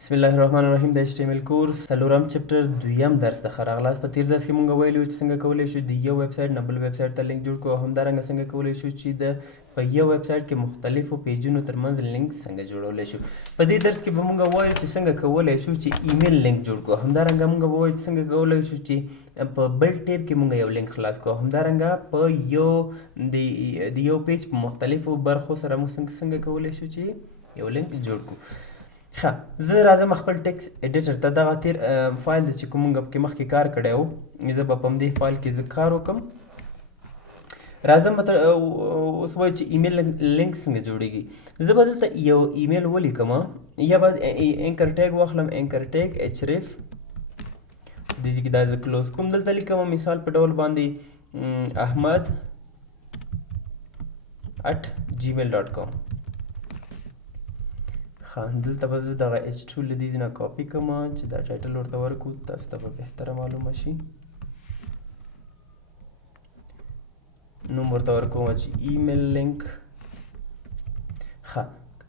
بسم الله الرحمن الرحیم د HTML کورس څلورم چپټر دویم درس ته ښه راغلاست. په تېر درس کې مونږ ویلي چې څنګه کولی شو د یو ویب سایټ نه بل ویب سایټ ته لینک جوړ کړو، همدارنګه څنګه کولی شو چې په یو ویب سایټ کې مختلفو پیجونو ترمنځ لینک څنګه جوړولی شو. په دې درس کې به مونږ وایو چې څنګه کولی شو چې ایمیل لینک جوړ کړو، همدارنګه مونږ به وایو چې څنګه کولی شو چې په بل ټیب کې مونږ یو لینک خلاص کړو، همدارنګه په د یو پیج په مختلفو برخو سره مونږ څنګه کولی شو چې یو لینک جوړ کړو. ښه، زه راځم خپل ټیکس ایډیټر ته. دغه تیر فایل چې کوم موږ پکې مخکې کار کړی و، زه به په همدې فایل کې زه کار وکړم. راځم اوس وایو چې ایمیل لینک څنګه جوړېږي. زه به دلته یو ایمیل ولیکم، یا به انکر ټیګ واخلم، انکر ټیګ href دې کې دا زه کلوز کوم. دلته لیکم مثال په ډول باندې ahmad@gmail.com. ښه، دلته به زه دغه h2 له دې نه کاپي کوم چې دا ټایټل ورته ورکړو، تاسو ته به بهتره معلومه شي. نوم ورته ورکوم چې ایمیل لینک. ښه،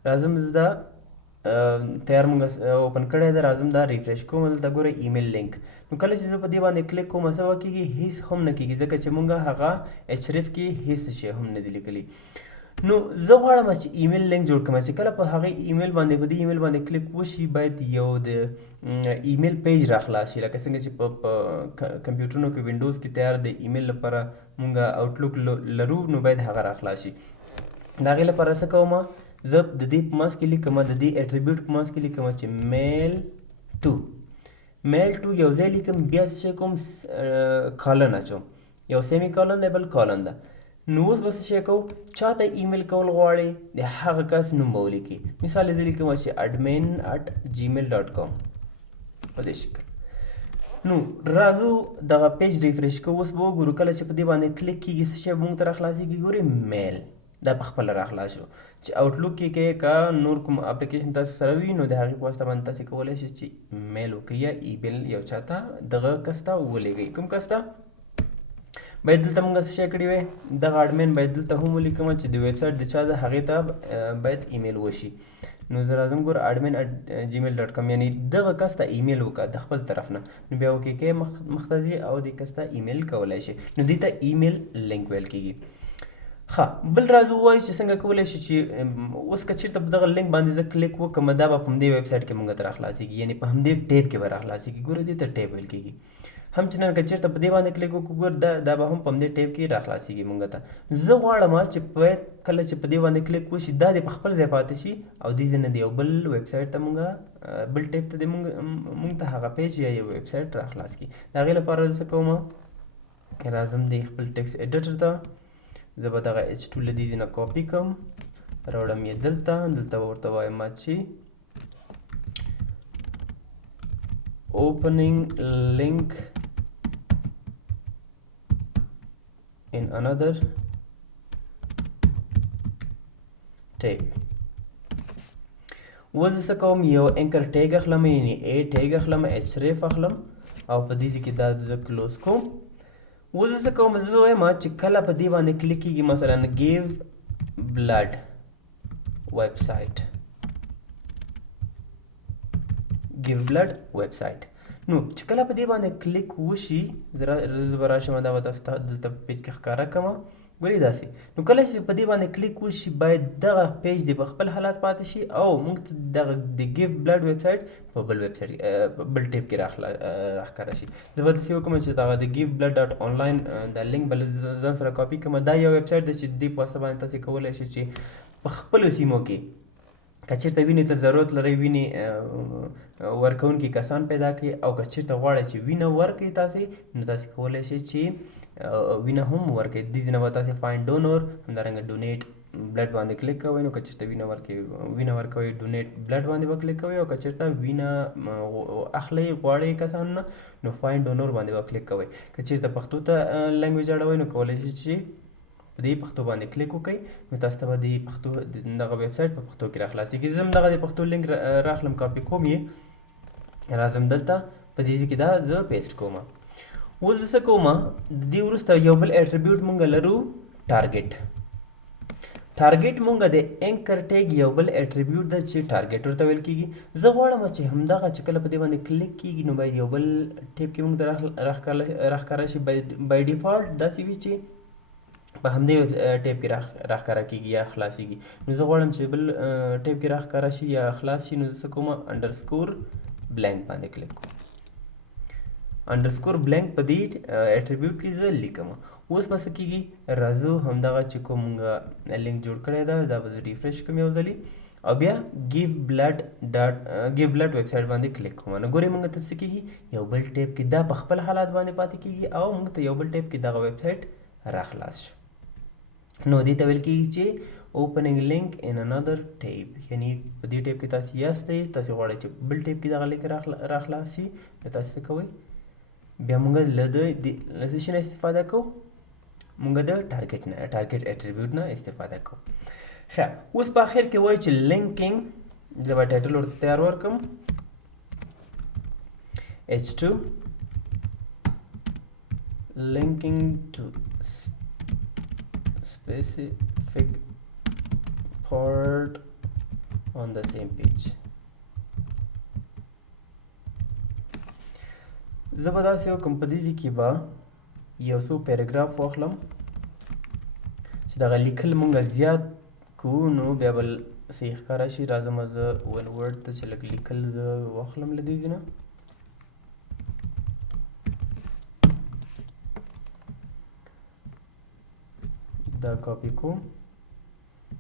راځم زه دا تیار مونږ اوپن کړی دی، راځم دا ریفریش کوم. دلته ګوره ایمیل لینک. نو کله چې زه په دې باندې کلیک کوم څه به کېږي؟ هیڅ هم نه کېږي، ځکه چې مونږ هغه href کې هیڅ شی هم نه دی لیکلی. نو زه غواړم چې ایمیل لینک جوړ کړم. چې کله په هغه ایمیل باندې په دې ایمیل باندې کلیک وشي، باید یو د ایمیل پیج راخلاص شي، لکه څنګه چې په کمپیوټرونو کې وینډوز کې تیار د ایمیل لپاره مونږ آوټلوک لرو، نو باید هغه راخلاص شي. د هغې لپاره څه کوم؟ زه د دې په منځ کې لیکم، د دې اټریبیوټ په منځ کې لیکم چې میل ټو یو ځای لیکم، بیا څه شی کوم؟ کالن اچوم، یو سیمی کالن دی بل کالن ده. نو اوس به څه شی کوو؟ چاته ایمیل کول غواړئ د هغه کس نوم به ولیکي. مثال زه لیکم چې admin@gmail.com په دې شکل. نو راځو دغه پیج ریفریش کوو. اوس به وګورو کله چې په دې باندې کلیک کېږي څه شی به موږ ته راخلاصېږي؟ ګورئ میل، دا په خپله راخلاص شو. چې آوټلوک کې که نور کوم اپلیکیشن تاسو سره وي، نو د هغې په واسطه باندې تاسې کولی شئ چې میل وکړئ یا ایمیل یو چاته دغه کس ته ولېږئ. کوم کس ته؟ باید دلته مونږ څه شی کړي وی؟ دغه اډمین باید دلته هم ولیکم چې د ویب سایټ د چا ده هغې ته باید ایمیل وشي. نو زه راځم ګوره admin@gmail.com، یعنې دغه کس ته ایمیل وکړه د خپل طرف نه. نو بیا وکې مخته ځي او دې کس ته ایمیل کولی شي، نو دې ته ایمیل لینک ویل کېږي. ښه، بل راځو ووایو چې څنګه کولی شي چې اوس که چېرته په دغه لینک باندې زه کلیک وکړم، دا به په همدې ویب سایټ کې مونږ ته راخلاصېږي، یعنې په همدې ټیب کې به راخلاصېږي. ګوره دې ته ټیب ویل کېږي. هم چې نن که چېرته په دې باندې کلیک وکړو، ګور دا به هم په همدې ټیب کې راخلاصېږي مونږ ته. زه غواړم چې باید کله چې په دې باندې کلیک وشي، دا دې په خپل ځای پاتې شي او دې ځای نه د یو بل ویب سایټ ته مونږ بل ټیب ته دې مونږ ته هغه پیج یا یو ویب سایټ راخلاص کړي. د هغې لپاره زه څه کوم؟ راځم د خپل ټیکس ایډیټر ته، زه به دغه h2 له دې ځای نه کاپي کړم، راوړم یې دلته به ورته وایم چې opening link in another tab. اوس زه څه کوم؟ یو انکر ټیګ اخلم، یعنې a ټیګ اخلم، href اخلم او په دې کې دا زه کلوز کوم. اوس زه څه کوم؟ زه وایم چې کله په دې باندې کلیک کېږي، مثلا give blood website. نو چې کله په دې باندې کلیک وشي، زه به راشم دا به تاسو ته دلته پیج کې ښکاره کړم. ګورئ داسې. نو کله چې په دې باندې کلیک وشي، باید دغه پیج دې په خپل حالت پاتې شي او موږ ته دغه د give blood website په بل ویب سایټ بل ټیب کې راښکاره شي. زه به داسې وکړم چې دغه د give blood.online دا لینک به ځان سره کاپي کړم. دا یو ویب سایټ دی چې دې په واسطه باندې تاسې کولی شئ چې په خپلو سیمو کې که چېرته وینې ته ضرورت لرئ، وینې ورکوونکي کسان پیدا کړئ، او که چېرته غواړئ چې وینه ورکړئ تاسې، نو تاسې کولی شئ چې وینه هم ورکړئ. دې ځای نه به تاسې فایند ډونر، همدارنګه ډونیټ بلډ باندې کلیک کوئ. نو که چېرته وینه ورکوئ، ډونیټ بلډ باندې به کلیک کوئ، او که چېرته وینه اخلئ غواړئ کسان نه، نو فایند ډونر باندې به کلیک کوئ. که چېرته پښتو ته لینګویج اړوئ، نو کولی شئ چې په دې پښتو باندې کلیک وکړئ، نو تاسو ته به د پښتو دغه ویب سایټ په پښتو کې راخلاصېږي. زه هم دغه د پښتو لینک راخلم، کاپي کوم یې، راځم دلته په دې ځای کې دا زه پیسټ کوم. اوس زه څه کوم؟ د دې وروسته یو بل اټریبیوټ مونږ لرو، ټارګېټ. ټارګټ مونږ د انکر ټیګ یو بل اټریبیوټ ده چې ټارګټ ورته ویل کیږي. زه غواړم چې همدغه چې کله په دې باندې کلیک کیږي نو باید یو بل ټیب کې مونږ ته راښکاره شي. بای ډیفالټ داسې وي چې په همدې ټیب کې راښکاره کیږي یا خلاصیږي. نو زه غواړم چې بل ټیب کې راښکاره شي یا خلاص شي. نو زه څه کوم انډرسکور بلینک باندې کلیک کوم. انډرسکور بلینک په دې اټریبیوټ کې زه لیکم. اوس به څه کیږي راځو همدغه چې کوم مونږ لینک جوړ کړی ده دا به زه ریفریش کوم یو ځلې او بیا ګیو بلډ ویب سایټ باندې کلیک کوم. نو ګورئ مونږ ته څه کیږي یو بل ټیب کې دا په خپل حالات باندې پاتې کیږي او مونږ ته یو بل ټیب کې دغه ویب سایټ راخلاص شو. نو دې ته ویل کیږي چې اوپننګ لینک ان انادر ټیب، یعنی په دې ټیب کې تاسو یاستئ، تاسو غواړئ چې بل ټیب کې دغه لینک راخلاص شي. نو تاسو څه کوئ بیا مونږ له څه شي نه استفاده کوو، مونږ د ټارګټ اټریبیوټ نه استفاده کوو. ښه اوس په اخر کې وایي چې لینکینګ زه به ټایټل ورته تیار ورکړم H2 linking to specific part on the same page. زه به داسې وکړم په دې ځای کې به یو څو پیراګراف واخلم چې دغه لیکل مونږ زیات کوو نو بیا به صحیح ښکاره شي. راځم زه ون ورډ ته چې لږ لیکل زه واخلم له دې ځای نه. دا کاپي کوم،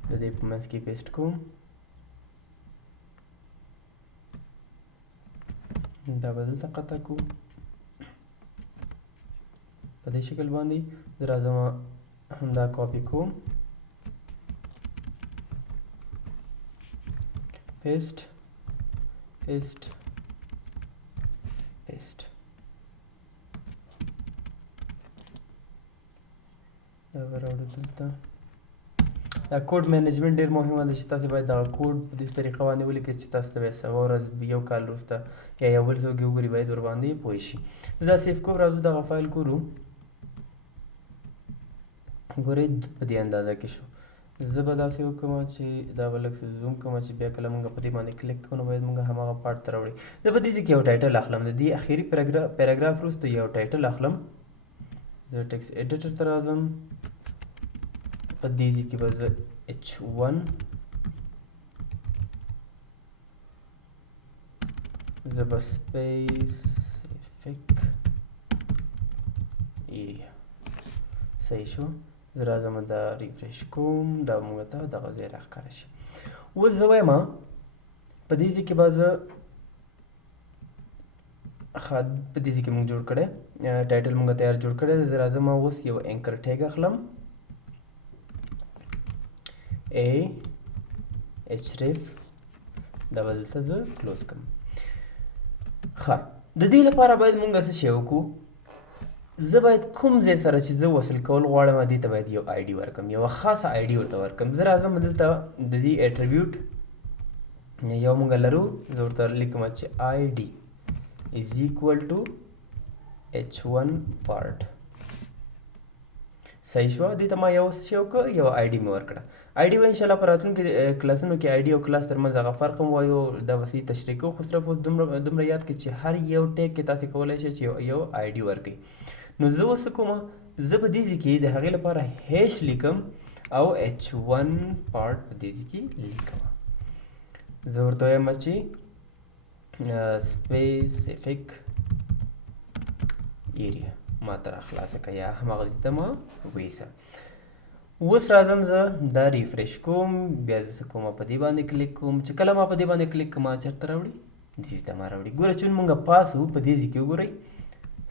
د دې په منځ کې پیسټ کوم، دا به دلته قطع کوو په دې شکل باندې. زه راځم همدا کاپي کوم، پیسټ دا به راوړو دلته. دا کوډ مینجمنټ ډېر مهمه ده چې تاسو باید دغه کوډ په دې طریقه باندې ولیکئ چې تاسو ته بیا سبا ورځ یو کال وروسته یا یو بل څوک یې وګوري باید ورباندې پوه شي. دا سیف کوم، راځو دغه فایل ګورو. ګورئ په دې اندازه کې شو. زه به داسې وکړم چې دا به لږ زوم کړم چې بیا کله مونږ په دې باندې کلیک کوو نو باید مونږ هماغه پارټ ته راوړي. زه په دې ځای کې یو ټایټل اخلم، د دې اخري پیراګراف وروسته یو ټایټل اخلم. زه ټکسټ ایډیټر ته راځم، په دې ځای کې به زه H1 زه به سپیسیفیک ایریا صحیح شو. زه راځم دا ریفریش کوم، دا موږ ته دغه ځای راښکاره شي. اوس زه وایم په دې ځای کې به زه په دې ځای کې موږ جوړ کړی ټایټل موږ تیار جوړ کړی. زه راځم اوس یو انکر ټیګ اخلم href، دا به دلته زه کلوز کړم. ښه د دې لپاره باید موږ څه شی وکړو، زه باید کوم ځای سره چې زه وصل کول غواړم دې ته باید یو آی ډي ورکړم، یوه خاصه آی ډي ورته ورکړم. زه راځم دلته د دې اټریبیوټ یو موږ لرو، زه ورته لیکم چې آی ډي is equal to h1 part. صحیح شو. دې ته ما یو څه وکړه، یو آی ډي مې ورکړه. آی ډي به انشاءالله په راتلونکي کلاسونو کې آی ډي او کلاس ترمنځ هغه فرق هم وایو، دا وسیع تشریح کوو، خو صرف اوس دومره یاد کړئ چې هر یو ټیګ کې تاسې کولی شئ چې یو آی ډي ورکړئ. نو زه اوس څه کوم، زه په دې ځای کې د هغې لپاره هیش لیکم او h1 پارټ په دې ځای کې لیکم. زه ورته وایم چې سپیسیفیک ایریا ما ته راخلاصه کړه یا هماغه ځای ته ما ویسه. اوس راځم زه دا ریفریش کوم، بیا زه څه کوم په دې باندې کلیک کوم. چې کله ما په دې باندې کلیک کوم ما چېرته راوړي، دې ځای ته ما راوړي. ګوره چون مونږ پاس وو په دې ځای کې وګورئ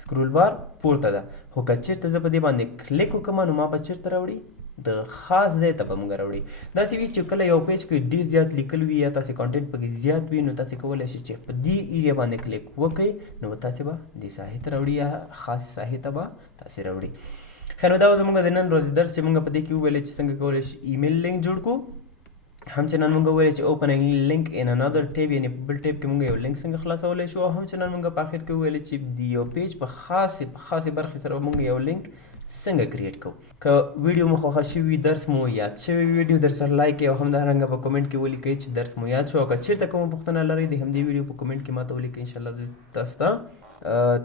سکرول بار پورته ده، خو که چېرته زه په دې باندې کلیک وکړم نو ما به چېرته راوړي، د خاص ځای ته به موږ راوړي. داسې وي چې کله یو پیج کې ډېر زیات لیکل وي یا تاسې کانټینټ پکې زیات وي نو تاسې کولی شئ چې په دې ایریا باندې کلیک وکړئ نو تاسې به دې ساحې ته راوړي یا خاص ساحې ته به تاسې راوړي. خیر دا زموږ د نن ورځې درس چې موږ په دې کې وویلې چې څنګه کولی شو ایمیل لینک جوړ کړو. همچنان موږ وویلې چې اوپننګ لینک ان انادر ټیب، یعنې په بل ټیب کې موږ یو لینک څنګه خلاصولی شو. او همچنان موږ په آخر کې وویلې چې د یو پیج په خاصې برخې سره موږ یو لینک څنګه کریټ کوو. که ویډیو مو خوښه شوي درس مو یاد شوی ویډیو در سره لایک کړئ او همدارنګه په کمنټ کې ولیکئ چې درس مو یاد شو. او که چېرته کومه پوښتنه لرئ د همدې ویډیو په کمنټ کې ماته ولیکئ، انشاءالله زه تاسو ته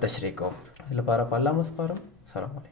تشریح کوم. لپاره په الله مو سپارم. سلام علیکم.